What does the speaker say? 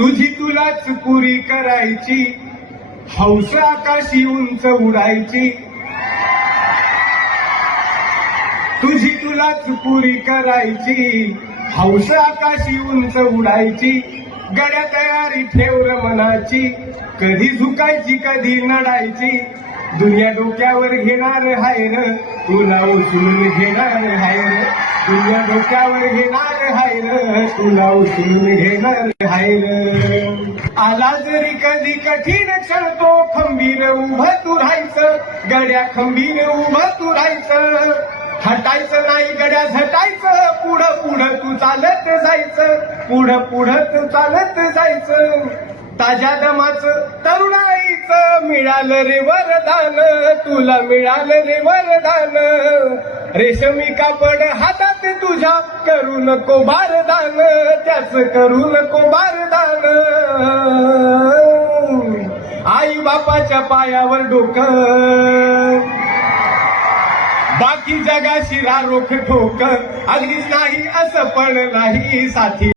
तुझी तुलाच पुरी करायची. हौस आकाशी उंच उडायची. तुझी तुलाच पुरी करायची. हौस आकाशी उंच उडायची. गड्या तयारी ठेवर मनाची. कधी झुकायची कधी नडायची. दुनिया डोक्यावर घेणार हाय र तुला उचलून घेणार हाय र दुनिया डोक्यावर घेणार हाय र तुला उचलून घेणार हाय र आला जरी कधी कठीण क्षण तो खंबीर उभं तू राहायचं गड्या खंबीर उभं तू राहायचं हटायचं नाही गड्या झटायचं. पुढं पुढं तू चालत जायचं. पुढं पुढं तू चालत जायचं. ताज्या दमाचं तरुणाईचं मिळालं रे वरदान. तुला मिळालं रे वरदान. रेशमी कापड हातात तुझ्या करू नको बारदान. त्याच करू नको बारदान. बापाच्या पायावर डोकं. बाकी जगाशी रारोख ठोक. अगदीच नाही असं पण नाही साथी.